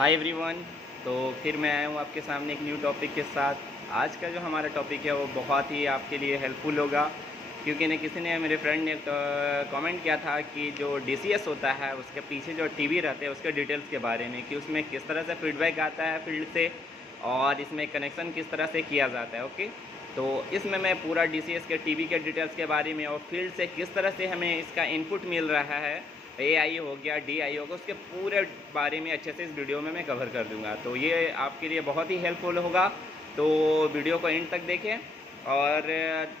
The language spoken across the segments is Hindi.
Hi everyone. तो फिर मैं आया हूँ आपके सामने एक न्यू टॉपिक के साथ। आज का जो हमारा टॉपिक है वो बहुत ही आपके लिए हेल्पफुल होगा, क्योंकि ने किसी ने मेरे फ्रेंड ने कमेंट किया था कि जो डीसीएस होता है उसके पीछे जो टीवी रहते हैं उसके डिटेल्स के बारे में, कि उसमें किस तरह से फीडबैक आता है फील्ड से और इसमें कनेक्शन किस तरह से किया जाता है। ओके, तो इसमें मैं पूरा डीसीएस के टीवी के डिटेल्स के बारे में और फील्ड से किस तरह से हमें इसका इनपुट मिल रहा है, एआई हो गया, डीआई हो गया, उसके पूरे बारे में अच्छे से इस वीडियो में मैं कवर कर दूंगा। तो ये आपके लिए बहुत ही हेल्पफुल होगा, तो वीडियो को एंड तक देखें। और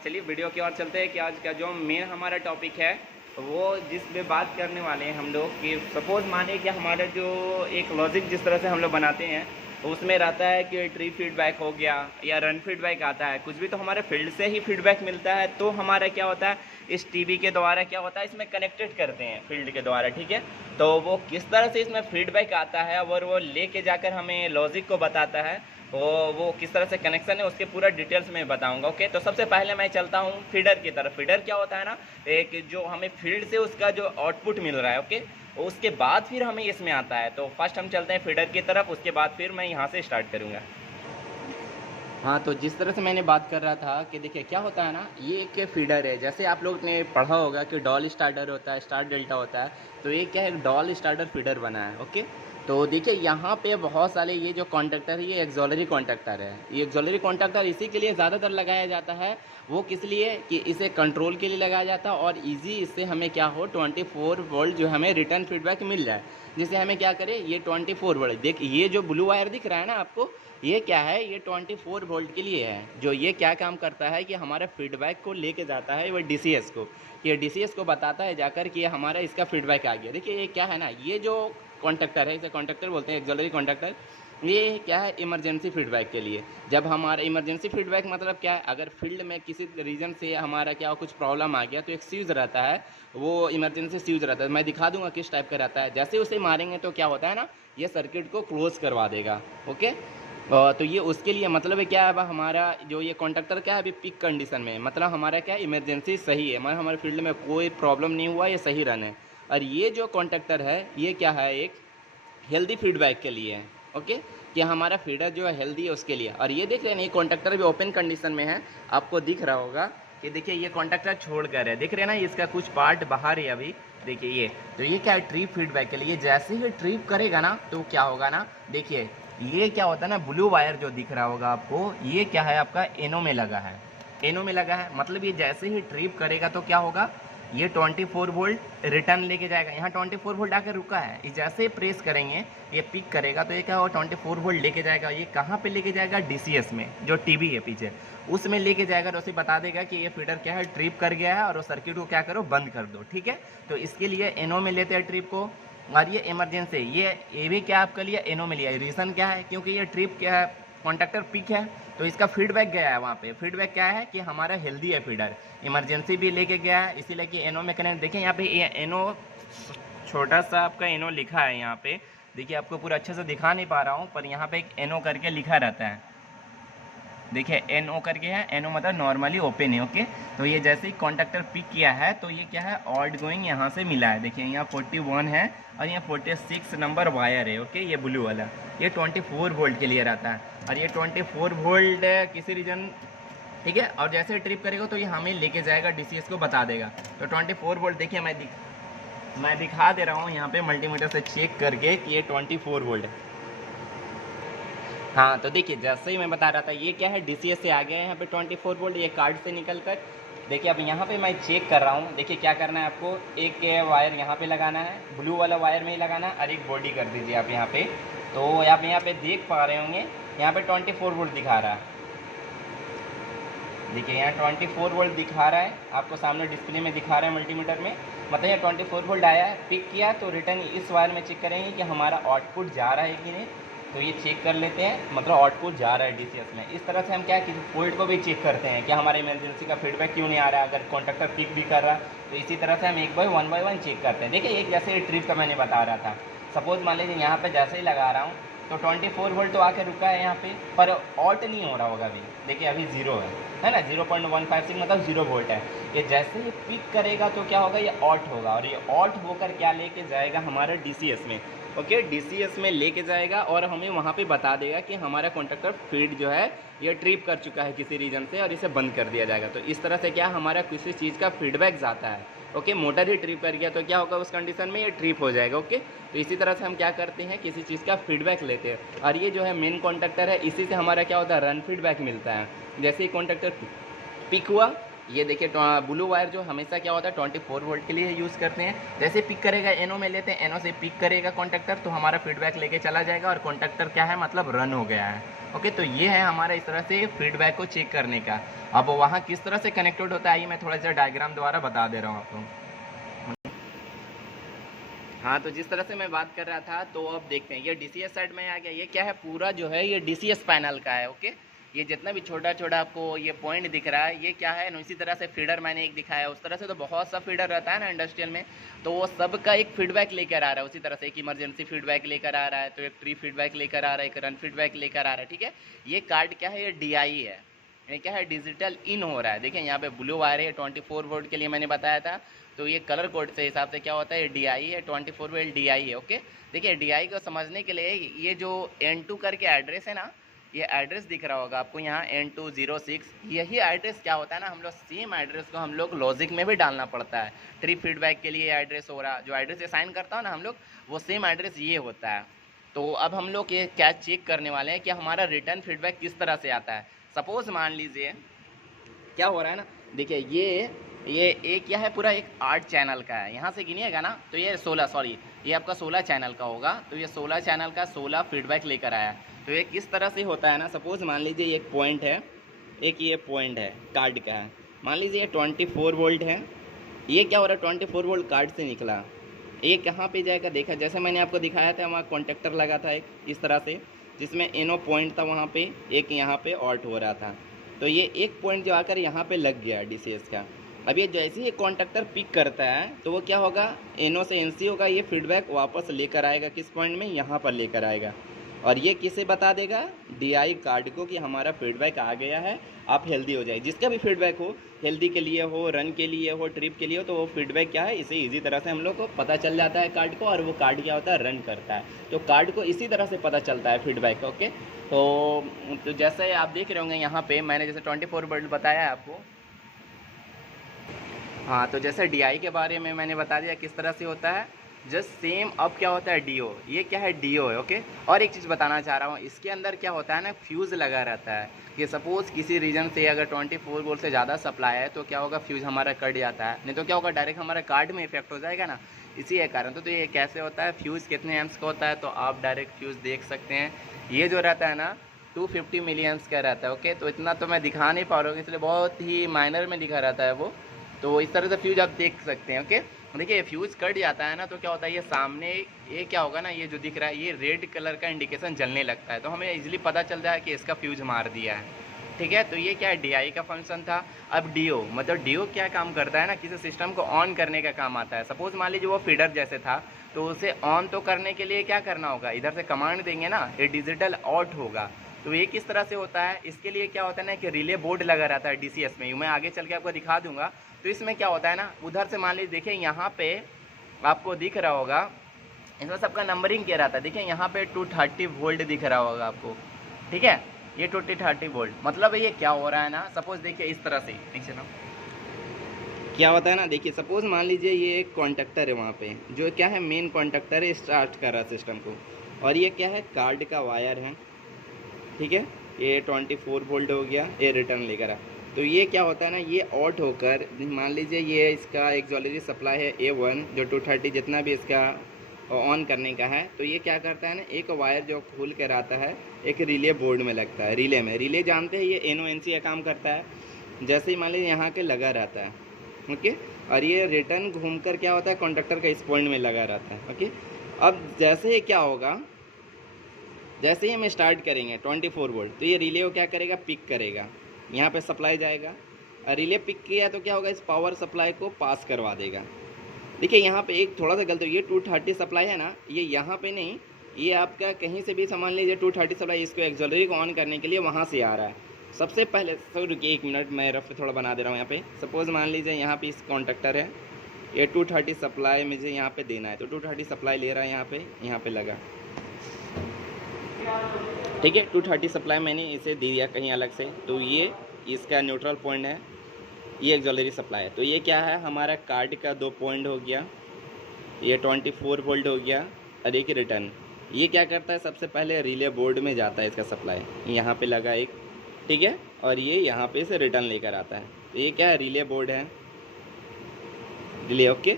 चलिए वीडियो की ओर चलते हैं कि आज का जो मेन हमारा टॉपिक है वो जिस पे बात करने वाले हैं हम लोग, कि सपोज़ माने कि हमारा जो एक लॉजिक जिस तरह से हम लोग बनाते हैं उसमें रहता है कि ट्री फीडबैक हो गया या रन फीडबैक आता है, कुछ भी तो हमारे फील्ड से ही फीडबैक मिलता है। तो हमारा क्या होता है, इस टीवी के द्वारा क्या होता है, इसमें कनेक्टेड करते हैं फील्ड के द्वारा, ठीक है। तो वो किस तरह से इसमें फीडबैक आता है और वो लेके जाकर हमें लॉजिक को बताता है, वो किस तरह से कनेक्शन है उसके पूरा डिटेल्स में बताऊंगा। ओके, तो सबसे पहले मैं चलता हूँ फीडर की तरफ। फीडर क्या होता है ना, एक जो हमें फील्ड से उसका जो आउटपुट मिल रहा है, ओके, उसके बाद फिर हमें इसमें आता है। तो फर्स्ट हम चलते हैं फीडर की तरफ, उसके बाद फिर मैं यहाँ से स्टार्ट करूँगा। हाँ, तो जिस तरह से मैंने बात कर रहा था कि देखिए क्या होता है ना, ये एक फीडर है। जैसे आप लोग ने पढ़ा होगा कि डॉल स्टार्टर होता है, स्टार डेल्टा होता है, तो ये क्या है, डॉल स्टार्टर फीडर बना है। ओके, तो देखिए यहाँ पे बहुत सारे ये जो कॉन्ट्रैक्टर है ये एक्सॉलरी कॉन्ट्रैक्टर है। ये एक्सॉलरी कॉन्ट्रैक्टर इसी के लिए ज़्यादातर लगाया जाता है, वो किस लिए कि इसे कंट्रोल के लिए लगाया जाता है और इजी इससे हमें क्या हो 24 वोल्ट जो हमें रिटर्न फीडबैक मिल जाए। जिससे हमें क्या करें, ये 24 वोल्ट, देख ये जो ब्लू वायर दिख रहा है ना आपको, ये क्या है, ये 24 वोल्ट के लिए है। जो ये क्या काम करता है कि हमारे फीडबैक को लेके जाता है वो डीसीएस को, कि डीसीएस को बताता है जाकर कि हमारा इसका फीडबैक आ गया। देखिए ये क्या है ना, ये जो कॉन्ट्रैक्टर है, इसे कॉन्ट्रैक्टर बोलते हैं, एक्सॉलरी कॉन्ट्रैक्टर। ये क्या है, इमरजेंसी फीडबैक के लिए। जब हमारा इमरजेंसी फीडबैक मतलब क्या है, अगर फील्ड में किसी रीज़न से हमारा क्या कुछ प्रॉब्लम आ गया तो एक स्विच रहता है, वो इमरजेंसी स्विच रहता है। मैं दिखा दूंगा किस टाइप का रहता है। जैसे उसे मारेंगे तो क्या होता है ना, ये सर्किट को क्लोज करवा देगा। ओके, तो ये उसके लिए मतलब है क्या है, अब हमारा जो ये कॉन्ट्रैक्टर क्या है अभी पिक कंडीशन में, मतलब हमारा क्या है, इमरजेंसी सही है, मतलब हमारे फील्ड में कोई प्रॉब्लम नहीं हुआ, ये सही रन है। और ये जो कॉन्ट्रैक्टर है ये क्या है, एक हेल्दी फीडबैक के लिए है। ओके, कि हमारा फीडर जो है हेल्दी है उसके लिए। और ये देख रहे हैं, ये कॉन्ट्रैक्टर भी ओपन कंडीशन में है, आपको दिख रहा होगा कि देखिए ये कॉन्ट्रैक्टर छोड़ कर है, देख रहे हैं ना, इसका कुछ पार्ट बाहर है अभी। देखिए ये, तो ये क्या है, ट्रिप फीडबैक के लिए। जैसे ही ट्रिप करेगा ना तो क्या होगा ना, देखिए ये क्या होता है ना, ब्लू वायर जो दिख रहा होगा आपको, ये क्या है, आपका एनो में लगा है। एनो में लगा है मतलब ये जैसे ही ट्रिप करेगा तो क्या होगा, ये 24 वोल्ट रिटर्न लेके जाएगा। यहाँ 24 वोल्ट आकर रुका है, ये जैसे ही प्रेस करेंगे ये पिक करेगा तो ये क्या होगा, 24 वोल्ट लेके जाएगा। ये कहाँ पे लेके जाएगा, डीसीएस में, जो टीवी है पीछे उसमें लेके जाएगा। और उसे बता देगा कि ये फीडर क्या है, ट्रिप कर गया है और वो सर्किट को क्या करो, बंद कर दो। ठीक है, तो इसके लिए एनो में लेते हैं ट्रिप को। और ये इमरजेंसी, ये भी क्या आपके लिए एनो में लिया है। रीज़न क्या है, क्योंकि ये ट्रिप क्या है, कॉन्ट्रैक्टर पिक है, तो इसका फीडबैक गया है वहाँ पे। फीडबैक क्या है कि हमारा हेल्दी है फीडर, इमरजेंसी भी लेके गया है, इसीलिए कि एनो में कनेक्ट। देखिए यहाँ पे ये एनो छोटा सा आपका एनो लिखा है यहाँ पे, देखिए आपको पूरा अच्छे से दिखा नहीं पा रहा हूँ, पर यहाँ पे एक एनो करके लिखा रहता है। देखिए एनओ करके है, एनओ मतलब नॉर्मली ओपन है। ओके, तो ये जैसे ही कॉन्ट्रैक्टर पिक किया है तो ये क्या है, आउट गोइंग यहाँ से मिला है। देखिए यहाँ 41 है और यहाँ 46 नंबर वायर है। ओके, ये ब्लू वाला, ये 24 वोल्ट के लिए रहता है। और ये 24 वोल्ट किसी रीजन, ठीक है, और जैसे ट्रिप करेगा तो ये हमें लेके जाएगा, डीसीएस को बता देगा। तो 24 वोल्ट देखिए मैं दिखा दे रहा हूँ यहाँ पे मल्टीमीटर से चेक करके कि ये 24 वोल्ट है। हाँ, तो देखिए जैसे ही मैं बता रहा था, ये क्या है, डीसीएस से आ गया है यहाँ पे 24 वोल्ट, ये कार्ड से निकल कर। देखिए अब यहाँ पे मैं चेक कर रहा हूँ। देखिए क्या करना है आपको, एक वायर यहाँ पे लगाना है, ब्लू वाला वायर में ही लगाना है, और एक बॉडी कर दीजिए आप यहाँ पे। तो आप यहाँ पे देख पा रहे होंगे, यहाँ पे 24 वोल्ट दिखा रहा है। देखिए यहाँ 24 वोल्ट दिखा रहा है, आपको सामने डिस्प्ले में दिखा रहा है मल्टीमीटर में, मतलब यहाँ 24 वोल्ट आया है। पिक किया तो रिटर्न इस वायर में चेक करेंगे कि हमारा आउटपुट जा रहा है कि नहीं। तो ये चेक कर लेते हैं, मतलब आउटपुट जा रहा है डीसीएस में। इस तरह से हम क्या किसी फॉल्ट को भी चेक करते हैं कि हमारे इमरजेंसी का फीडबैक क्यों नहीं आ रहा है, अगर कॉन्ट्रैक्टर पिक भी कर रहा है। तो इसी तरह से हम एक बाय वन चेक करते हैं। देखिए एक जैसे ट्रिप का मैंने बता रहा था, सपोज मान लीजिए यहाँ पर जैसे ही लगा रहा हूँ तो 24 वोल्ट तो आके रुका है यहाँ पे, पर आउट नहीं हो रहा होगा अभी। देखिए अभी ज़ीरो है ना, 0.156 मतलब 0 वोल्ट है। ये जैसे ही पिक करेगा तो क्या होगा, ये आउट होगा, और ये आउट होकर क्या लेके जाएगा हमारा डीसीएस में। ओके डीसीएस में लेके जाएगा और हमें वहाँ पे बता देगा कि हमारा कॉन्ट्रैक्टर फीड जो है ये ट्रिप कर चुका है किसी रीजन से और इसे बंद कर दिया जाएगा। तो इस तरह से क्या हमारा किसी चीज़ का फीडबैक जाता है। ओके मोटर ही ट्रिप कर गया तो क्या होगा उस कंडीशन में ये ट्रिप हो जाएगा। ओके तो इसी तरह से हम क्या करते हैं किसी चीज़ का फीडबैक लेते हैं और ये जो है मेन कॉन्ट्रैक्टर है इसी से हमारा क्या होता है रन फीडबैक मिलता है। जैसे ही कॉन्ट्रैक्टर पिक हुआ ये देखिए ब्लू वायर जो हमेशा क्या होता है 24 वोल्ट के लिए यूज़ करते हैं। जैसे पिक करेगा एनो में लेते हैं एनो से पिक करेगा कॉन्ट्रैक्टर तो हमारा फीडबैक लेके चला जाएगा और कॉन्ट्रैक्टर क्या है मतलब रन हो गया है। ओके तो ये है हमारा इस तरह से फीडबैक को चेक करने का। अब वहाँ किस तरह से कनेक्टेड होता है ये मैं थोड़ा सा डायग्राम द्वारा बता दे रहा हूँ आपको। हाँ तो जिस तरह से मैं बात कर रहा था तो अब देखते हैं ये डीसीएस साइड में आ गया। ये क्या है पूरा जो है ये डीसीएस पैनल का है। ओके ये जितना भी छोटा छोटा आपको ये पॉइंट दिख रहा है ये क्या है इसी तरह से फीडर मैंने एक दिखाया उस तरह से तो बहुत सा फीडर रहता है ना इंडस्ट्रियल में तो वो सब का एक फीडबैक लेकर आ रहा है। उसी तरह से एक इमरजेंसी फीडबैक लेकर आ रहा है तो एक ट्री फीडबैक लेकर आ रहा है एक रन फीडबैक लेकर आ रहा है। ठीक है ये कार्ड क्या है ये DI है ये क्या है डिजिटल इन हो रहा है। देखिए यहाँ पे ब्लू वायर है 24 वोल्ट के लिए मैंने बताया था तो ये कलर कोड से हिसाब से क्या होता है ये DI है 24 वोल्ट DI है। ओके देखिए DI को समझने के लिए ये जो N2 करके एड्रेस है ना ये एड्रेस दिख रहा होगा आपको यहाँ N206 यही एड्रेस क्या होता है ना हम लोग सेम एड्रेस को हम लोग लॉजिक में भी डालना पड़ता है। ट्री फीडबैक के लिए एड्रेस हो रहा जो एड्रेस असाइन करता हो ना हम लोग वो सेम एड्रेस ये होता है। तो अब हम लोग ये क्या चेक करने वाले हैं कि हमारा रिटर्न फीडबैक किस तरह से आता है। सपोज मान लीजिए क्या हो रहा है ना देखिए ये एक क्या है पूरा एक 8 चैनल का है। यहाँ से गिनिएगा ना तो ये 16 सॉरी ये आपका 16 चैनल का होगा तो ये 16 चैनल का 16 फीडबैक लेकर आया। तो ये किस तरह से होता है ना सपोज मान लीजिए एक पॉइंट है एक ये पॉइंट है कार्ड का है मान लीजिए 24 वोल्ट है ये क्या हो रहा है 24 वोल्ट कार्ड से निकला ये कहाँ पे जाएगा देखा जैसे मैंने आपको दिखाया था वहाँ कॉन्ट्रैक्टर लगा था एक इस तरह से जिसमें एनो पॉइंट था वहाँ पे एक यहाँ पे ऑल्ट हो रहा था तो ये एक पॉइंट जो आकर यहाँ पे लग गया DCS का। अब ये जैसे ही कॉन्ट्रैक्टर पिक करता है तो वो क्या होगा एनो से NC होगा ये फीडबैक वापस लेकर आएगा किस पॉइंट में यहाँ पर लेकर आएगा और ये किसे बता देगा DI कार्ड को कि हमारा फीडबैक आ गया है आप हेल्दी हो जाए। जिसका भी फीडबैक हो हेल्दी के लिए हो रन के लिए हो ट्रिप के लिए हो तो वो फीडबैक क्या है इसे इजी तरह से हम लोग को पता चल जाता है कार्ड को और वो कार्ड क्या होता है रन करता है। तो कार्ड को इसी तरह से पता चलता है फीडबैक। ओके तो जैसे आप देख रहे होंगे यहाँ पे मैंने जैसे 24 वोल्ट बताया है आपको। हाँ तो जैसे DI के बारे में मैंने बता दिया किस तरह से होता है जस्ट सेम। अब क्या होता है DO ये क्या है DO है। ओके और एक चीज़ बताना चाह रहा हूँ इसके अंदर क्या होता है ना फ्यूज़ लगा रहता है कि सपोज़ किसी रीजन से अगर 24 वोल्ट से ज़्यादा सप्लाई है तो क्या होगा फ्यूज़ हमारा कट जाता है नहीं तो क्या होगा डायरेक्ट हमारे कार्ड में इफेक्ट हो जाएगा ना इसी है कारण। तो ये कैसे होता है फ्यूज़ कितने एम्स का होता है तो आप डायरेक्ट फ्यूज़ देख सकते हैं ये जो रहता है ना 250 मिली एम्स का रहता है। ओके तो इतना तो मैं दिखा नहीं पा रहा हूँ इसलिए बहुत ही माइनर में दिखा रहता है वो तो इस तरह से फ्यूज़ आप देख सकते हैं। ओके देखिए फ्यूज़ कट जाता है ना तो क्या होता है ये सामने ये क्या होगा ना ये जो दिख रहा है ये रेड कलर का इंडिकेशन जलने लगता है तो हमें इजीली पता चलता है कि इसका फ्यूज़ मार दिया है। ठीक है तो ये क्या है DI का फंक्शन था। अब DO मतलब DO क्या काम करता है ना किसी सिस्टम को ऑन करने का काम आता है। सपोज मान लीजिए वो फीडर जैसे था तो उसे ऑन तो करने के लिए क्या करना होगा इधर से कमांड देंगे ना ये डिजिटल आउट होगा। तो ये किस तरह से होता है इसके लिए क्या होता है ना कि रिले बोर्ड लगा रहता है DCS में मैं आगे चल के आपको दिखा दूंगा। तो इसमें क्या होता है ना उधर से मान लीजिए देखिए यहाँ पे आपको दिख रहा होगा इसमें सबका नंबरिंग किया रहता है। देखिए यहाँ पे 230 वोल्ट दिख रहा होगा आपको। ठीक है ये 230 वोल्ट मतलब ये क्या हो रहा है ना सपोज देखिए इस तरह से नीचे ना क्या होता है ना देखिए सपोज मान लीजिए ये एक कॉन्ट्रैक्टर है वहाँ पे जो क्या है मेन कॉन्ट्रैक्टर है स्टार्ट कर रहा है सिस्टम को और ये क्या है कार्ड का वायर है। ठीक है ये 24 वोल्ट हो गया ये रिटर्न लेकर आ तो ये क्या होता है ना ये आउट होकर मान लीजिए ये इसका एक्सॉलरी सप्लाई है A1 जो 230 जितना भी इसका ऑन करने का है तो ये क्या करता है ना एक वायर जो खुल कर आता है एक रिले बोर्ड में लगता है। रिले में रिले जानते हैं ये NO NC का काम करता है जैसे ही मान लीजिए यहाँ के लगा रहता है। ओके और ये रिटर्न घूमकर क्या होता है कॉन्ट्रैक्टर का इस पॉइंट में लगा रहता है। ओके अब जैसे ही क्या होगा जैसे ही हम स्टार्ट करेंगे 24 वोल्ट तो ये रिले को क्या करेगा पिक करेगा यहाँ पे सप्लाई जाएगा और रिले पिक किया तो क्या होगा इस पावर सप्लाई को पास करवा देगा। देखिए यहाँ पे एक थोड़ा सा गलत ये 230 सप्लाई है ना ये यहाँ पे नहीं ये आपका कहीं से भी सामान लीजिए 230 सप्लाई इसको एक्सॉलरी को ऑन करने के लिए वहाँ से आ रहा है। सबसे पहले रुकिए 1 मिनट मैं रफ थोड़ा बना दे रहा हूँ यहाँ पे। सपोज मान लीजिए यहाँ पे इस कॉन्ट्रैक्टर है ये 230 सप्लाई मुझे यहाँ पे देना है, तो 230 सप्लाई ले रहा है यहाँ पे लगा, ठीक है। 230 सप्लाई मैंने इसे दिया कहीं अलग से, तो ये इसका न्यूट्रल पॉइंट है, ये ऑक्सिलरी सप्लाई है। तो ये क्या है, हमारा कार्ड का 2 पॉइंट हो गया, ये 24 वोल्ट हो गया, और एक रिटर्न। ये क्या करता है, सबसे पहले रिले बोर्ड में जाता है इसका सप्लाई, यहाँ पे लगा एक, ठीक है, और ये यहाँ पे से रिटर्न लेकर आता है। तो ये क्या है, रिले बोर्ड है, रिले, ओके।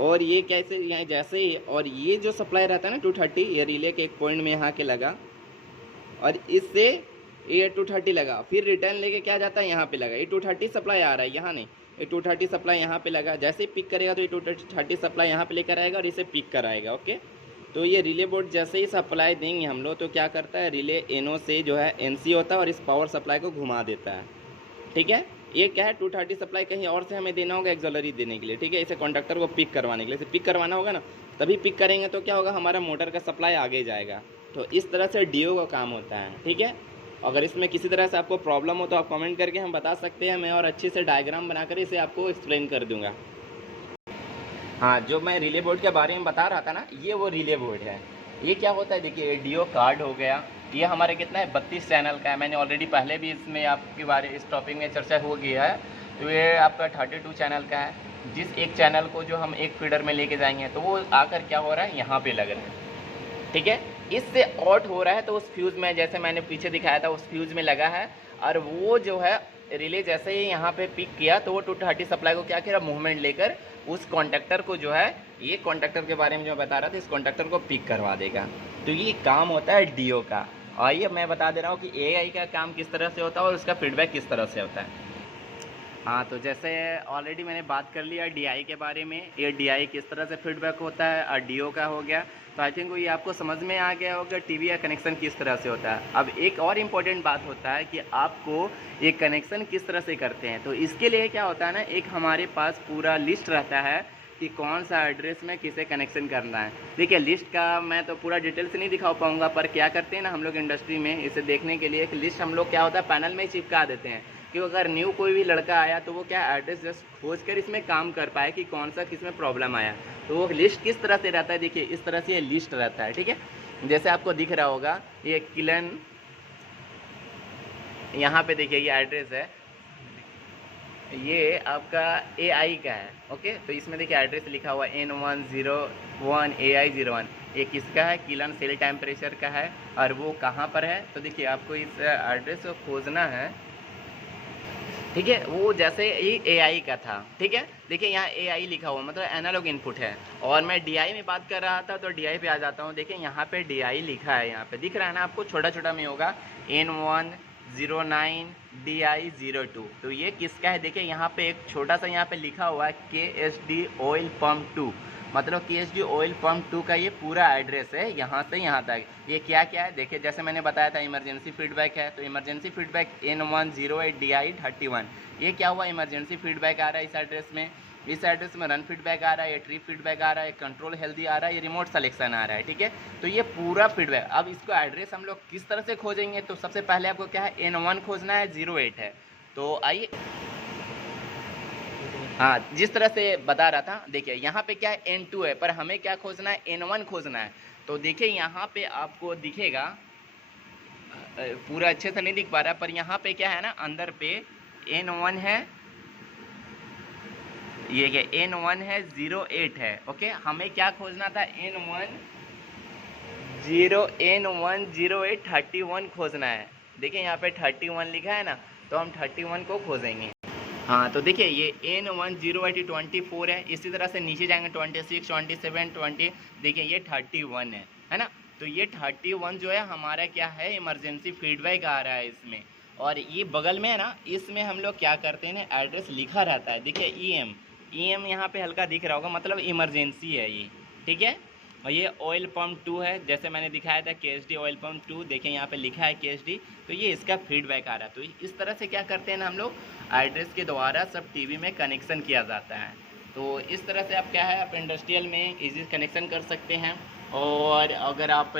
और ये कैसे, यहाँ जैसे ही, और ये जो सप्लाई रहता है ना 230, ये रिले के एक पॉइंट में यहाँ के लगा, और इससे ये 230 लगा, फिर रिटर्न लेके क्या जाता है, यहाँ पे लगा। ये 230 सप्लाई आ रहा है, यहाँ नहीं, ये 230 सप्लाई यहाँ पे लगा, जैसे ही पिक करेगा तो ये 230 सप्लाई यहाँ पे लेकर आएगा और इसे पिक कराएगा, ओके। तो ये रिले बोर्ड जैसे ही सप्लाई देंगे हम लोग, तो क्या करता है, रिले एनो से जो है एनसी होता है और इस पावर सप्लाई को घुमा देता है, ठीक है। ये क्या है, 230 सप्लाई कहीं और से हमें देना होगा एक्सिलरी देने के लिए, ठीक है, इसे कंडक्टर को पिक करवाने के लिए। इसे पिक करवाना होगा ना, तभी पिक करेंगे तो क्या होगा, हमारा मोटर का सप्लाई आगे जाएगा। तो इस तरह से डीओ का काम होता है, ठीक है। अगर इसमें किसी तरह से आपको प्रॉब्लम हो तो आप कमेंट करके हम बता सकते हैं, मैं और अच्छे से डायग्राम बनाकर इसे आपको एक्सप्लेन कर दूंगा। हाँ, जो मैं रिले बोर्ड के बारे में बता रहा था ना, ये वो रिले बोर्ड है। ये क्या होता है, देखिए, डीओ कार्ड हो गया, ये हमारे कितना है, 32 चैनल का है। मैंने ऑलरेडी पहले भी इसमें आपके बारे इस टॉपिक में चर्चा हो गया है। तो ये आपका 32 चैनल का है, जिस एक चैनल को जो हम एक फीडर में लेके जाएंगे तो वो आकर क्या हो रहा है, यहाँ पे लग रहा है, ठीक है। इससे आउट हो रहा है तो उस फ्यूज़ में, जैसे मैंने पीछे दिखाया था, उस फ्यूज़ में लगा है, और वो जो है रिले जैसे ही यहाँ पे पिक किया तो वो 230 सप्लाई को क्या किया, मूवमेंट लेकर उस कॉन्टैक्टर को जो है, ये कॉन्टैक्टर के बारे में जो बता रहा था, इस कॉन्टैक्टर को पिक करवा देगा। तो ये काम होता है डीओ का। आइए मैं बता दे रहा हूँ कि एआई का काम किस तरह से होता है और उसका फीडबैक किस तरह से होता है। हाँ, तो जैसे ऑलरेडी मैंने बात कर लिया डीआई के बारे में, ये डीआई किस तरह से फीडबैक होता है, और डीओ का हो गया। तो आई थिंक ये आपको समझ में आ गया होगा टीवी का कनेक्शन किस तरह से होता है। अब एक और इम्पॉर्टेंट बात होता है कि आपको ये कनेक्शन किस तरह से करते हैं। तो इसके लिए क्या होता है ना, एक हमारे पास पूरा लिस्ट रहता है कि कौन सा एड्रेस में किसे कनेक्शन करना है। देखिए, लिस्ट का मैं तो पूरा डिटेल से नहीं दिखा पाऊँगा, पर क्या करते हैं ना हम लोग इंडस्ट्री में, इसे देखने के लिए एक लिस्ट हम लोग क्या होता है पैनल में चिपका देते हैं, कि अगर न्यू कोई भी लड़का आया तो वो क्या एड्रेस जस्ट खोज कर इसमें काम कर पाए कि कौन सा किस में प्रॉब्लम आया। तो वो लिस्ट किस तरह से रहता है, देखिए इस तरह से ये लिस्ट रहता है, ठीक है। जैसे आपको दिख रहा होगा ये किलन, यहाँ पे देखिए ये एड्रेस है, ये आपका AI का है, ओके। तो इसमें देखिए एड्रेस लिखा हुआ N101 AI01, ये किसका है, किलन सेल टेम्परेचर का है, और वो कहाँ पर है। तो देखिए आपको इस एड्रेस को खोजना है, ठीक है। वो जैसे ये AI का था, ठीक है। देखिए यहाँ AI लिखा हुआ मतलब एनालॉग इनपुट है, और मैं DI में बात कर रहा था तो DI पे आ जाता हूँ। देखिए यहाँ पे DI लिखा है, यहाँ पे दिख रहा है ना आपको, छोटा छोटा में होगा N109 DI02। तो ये किसका है, देखिए यहाँ पे एक छोटा सा यहाँ पे लिखा हुआ है KSD ऑयल पम्प 2, मतलब KSD ऑयल पम्प 2 का ये पूरा एड्रेस है यहाँ से यहाँ तक। ये क्या क्या है, देखिए जैसे मैंने बताया था इमरजेंसी फीडबैक है, तो इमरजेंसी फीडबैक N108 DI31, ये क्या हुआ, इमरजेंसी फीडबैक आ रहा है इस एड्रेस में। इस एड्रेस में रन फीडबैक आ रहा है, ये ट्री फीडबैक आ रहा है, कंट्रोल हेल्दी आ रहा है, ये रिमोट सेलेक्शन आ रहा है, ठीक है। तो ये पूरा फीडबैक, अब इसको एड्रेस हम लोग किस तरह से खोजेंगे, तो सबसे पहले आपको क्या है, N1 खोजना है, 08 है। तो आइए, हाँ, जिस तरह से बता रहा था, देखिए यहाँ पे क्या है, N2 है, पर हमें क्या खोजना है, N1 खोजना है। तो देखिए यहाँ पे आपको दिखेगा, पूरा अच्छे से नहीं दिख पा रहा, पर यहाँ पे क्या है ना, अंदर पे N1 है, ये क्या N1 है, 08 है, ओके। हमें क्या खोजना था, N108 31 खोजना है। देखिए यहाँ पे 31 लिखा है ना, तो हम 31 को खोजेंगे। हाँ, तो देखिए ये N108 24 है, इसी तरह से नीचे जाएंगे 26 27 20, देखिए ये 31 है ना। तो ये 31 जो है हमारा क्या है, इमरजेंसी फीडबैक आ रहा है इसमें। और ये बगल में है ना, इसमें हम लोग क्या करते हैं ना, एड्रेस लिखा रहता है, देखिए EM यहाँ पे हल्का दिख रहा होगा, मतलब इमरजेंसी है ये, ठीक है। और ये ऑयल पम्प 2 है, जैसे मैंने दिखाया था KSD ऑयल पम्प 2, देखिए यहाँ पे लिखा है KSD, तो ये इसका फीडबैक आ रहा है। तो इस तरह से क्या करते हैं ना हम लोग, एड्रेस के द्वारा सब टीवी में कनेक्शन किया जाता है। तो इस तरह से आप क्या है, आप इंडस्ट्रियल में इजी कनेक्शन कर सकते हैं। और अगर आप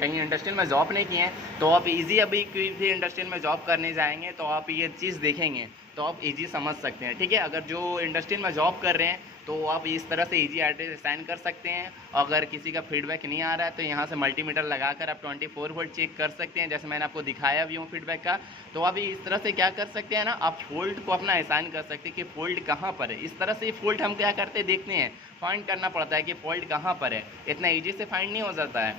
कहीं इंडस्ट्रियल में जॉब नहीं किए हैं तो आप इजी, अभी कोई भी इंडस्ट्रियल में जॉब करने जाएंगे तो आप ये चीज़ देखेंगे तो आप इजी समझ सकते हैं, ठीक है। अगर जो इंडस्ट्रियल में जॉब कर रहे हैं तो आप इस तरह से इजी एड्रेस असाइन कर सकते हैं। अगर किसी का फीडबैक नहीं आ रहा है तो यहाँ से मल्टीमीटर लगाकर आप 24 वोल्ट चेक कर सकते हैं, जैसे मैंने आपको दिखाया भी हूँ फीडबैक का। तो आप इस तरह से क्या कर सकते हैं ना, आप फॉल्ट को अपना असाइन कर सकते हैं कि फॉल्ट कहाँ पर है। इस तरह से फॉल्ट हम क्या करते हैं, देखते हैं, फाइंड करना पड़ता है कि फॉल्ट कहाँ पर है, इतना ईजी से फाइंड नहीं हो जाता है।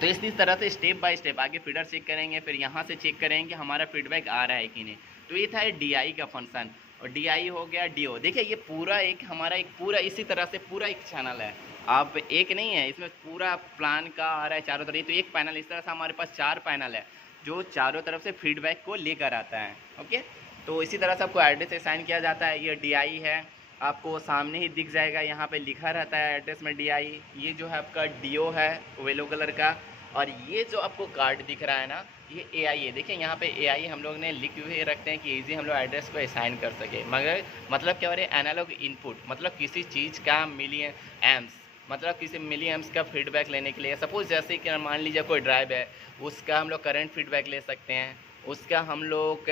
तो इसी तरह से स्टेप बाय स्टेप आगे फीडर चेक करेंगे, फिर यहाँ से चेक करेंगे कि हमारा फीडबैक आ रहा है कि नहीं। तो ये था DI का फंक्शन, और DI हो गया DO। देखिए ये पूरा एक हमारा एक पूरा इसी तरह से पूरा एक चैनल है, आप एक नहीं है, इसमें पूरा प्लान का आ रहा है चारों तरफ। तो एक पैनल, इस तरह से हमारे पास 4 पैनल है जो चारों तरफ से फीडबैक को लेकर आता है। ओके, तो इसी तरह से आपको एड्रेस असाइन किया जाता है। ये DI है, आपको सामने ही दिख जाएगा, यहाँ पे लिखा रहता है एड्रेस में DI। ये जो है आपका DO है येलो कलर का, और ये जो आपको कार्ड दिख रहा है ना, ये AI है। देखिए यहाँ पे AI हम लोग ने लिखे हुए रखते हैं कि इजी हम लोग एड्रेस को असाइन कर सके। मगर मतलब क्या हो रहा है, एनालॉग इनपुट, मतलब किसी चीज़ का मिलियन एम्स, मतलब किसी मिली एम्स का फीडबैक लेने के लिए, सपोज जैसे कि मान लीजिए कोई ड्राइव है, उसका हम लोग करंट फीडबैक ले सकते हैं, उसका हम लोग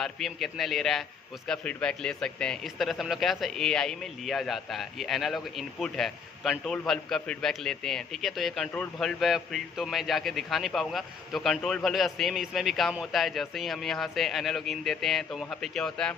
RPM कितने ले रहा है उसका फीडबैक ले सकते हैं। इस तरह से हम लोग क्या AI में लिया जाता है। ये एनालॉग इनपुट है, कंट्रोल वाल्व का फीडबैक लेते हैं। ठीक है, तो ये कंट्रोल वाल्व फील्ड तो मैं जाके दिखा नहीं पाऊंगा, तो कंट्रोल वाल्व का सेम इसमें भी काम होता है। जैसे ही हम यहाँ से एनालॉग इन देते हैं तो वहाँ पे क्या होता है,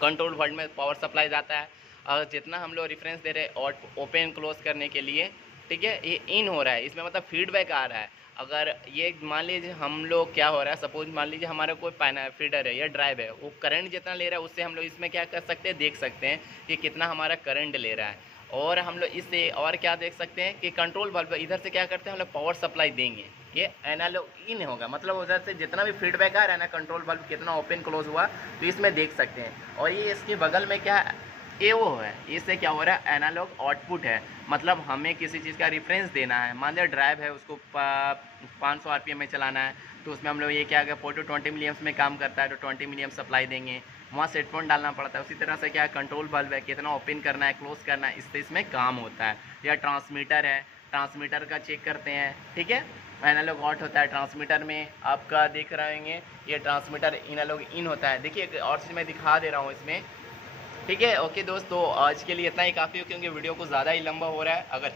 कंट्रोल वाल्व में पावर सप्लाई जाता है, और जितना हम लोग रेफरेंस दे रहे हैं और ओपन क्लोज करने के लिए, ठीक है, ये इन हो रहा है, इसमें मतलब फीडबैक आ रहा है। अगर ये मान लीजिए हम लोग क्या हो रहा है, सपोज मान लीजिए हमारा कोई फीडर है या ड्राइव है, वो करंट जितना ले रहा है उससे हम लोग इसमें क्या कर सकते हैं, देख सकते हैं कि कितना हमारा करंट ले रहा है। और हम लोग इससे और क्या देख सकते हैं कि कंट्रोल वाल्व इधर से क्या करते हैं, हम लोग पावर सप्लाई देंगे, ये एनालॉग इन होगा, मतलब उधर से जितना भी फीडबैक आ रहा है ना, कंट्रोल वाल्व कितना ओपन क्लोज हुआ, तो इसमें देख सकते हैं। और ये इसके बगल में क्या AO है, इससे क्या हो रहा है, एनालॉग आउटपुट है, मतलब हमें किसी चीज़ का रेफरेंस देना है। मान लिया ड्राइव है, उसको 500 RPM में चलाना है, तो उसमें हम लोग ये क्या, अगर 420 मिलियम्स में काम करता है तो 20 मिलियम सप्लाई देंगे, वहाँ सेट पॉइंट डालना पड़ता है। उसी तरह से क्या कंट्रोल वाल्व है, कितना ओपन करना है, क्लोज करना है, इससे इसमें काम होता है। या ट्रांसमीटर है, ट्रांसमीटर का चेक करते हैं, ठीक है, एनालॉग आउट होता है ट्रांसमीटर में, आपका देख रहे होंगे ये ट्रांसमीटर एनालॉग इन होता है। देखिए और चीज़ मैं दिखा दे रहा हूँ इसमें, ठीक है। ओके दोस्तों, आज के लिए इतना ही काफ़ी हो, क्योंकि वीडियो को ज़्यादा ही लंबा हो रहा है। अगर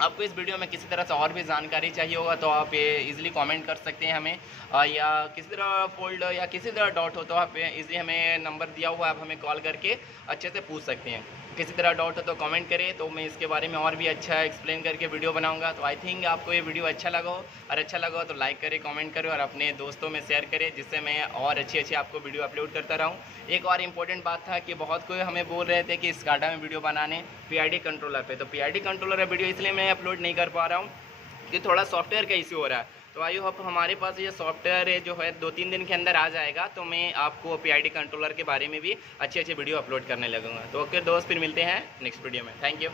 आपको इस वीडियो में किसी तरह से और भी जानकारी चाहिए होगा तो आप ये इजीली कमेंट कर सकते हैं हमें, या किसी तरह फोल्ड या किसी तरह डाउट हो तो आप इजीली हमें नंबर दिया हुआ है, आप हमें कॉल करके अच्छे से पूछ सकते हैं। किसी तरह डाउट हो तो कमेंट करें, तो मैं इसके बारे में और भी अच्छा एक्सप्लेन करके वीडियो बनाऊंगा। तो आई थिंक आपको ये वीडियो अच्छा लगा हो, और अच्छा लगा हो तो लाइक करें, कमेंट करें और अपने दोस्तों में शेयर करें, जिससे मैं और अच्छी आपको वीडियो अपलोड करता रहूँ। एक और इम्पोर्टेंट बात था कि बहुत कोई हमें बोल रहे थे कि स्काडा में वीडियो बनाने PID कंट्रोलर पे, तो PID कंट्रोलर वीडियो इसलिए मैं अपलोड नहीं कर पा रहा हूँ कि थोड़ा सॉफ्टवेयर का इश्यू हो रहा है। तो आई होप हमारे पास ये सॉफ्टवेयर जो है 2-3 दिन के अंदर आ जाएगा, तो मैं आपको PID कंट्रोलर के बारे में भी अच्छे वीडियो अपलोड करने लगूंगा। तो ओके दोस्त, फिर मिलते हैं नेक्स्ट वीडियो में। Thank you.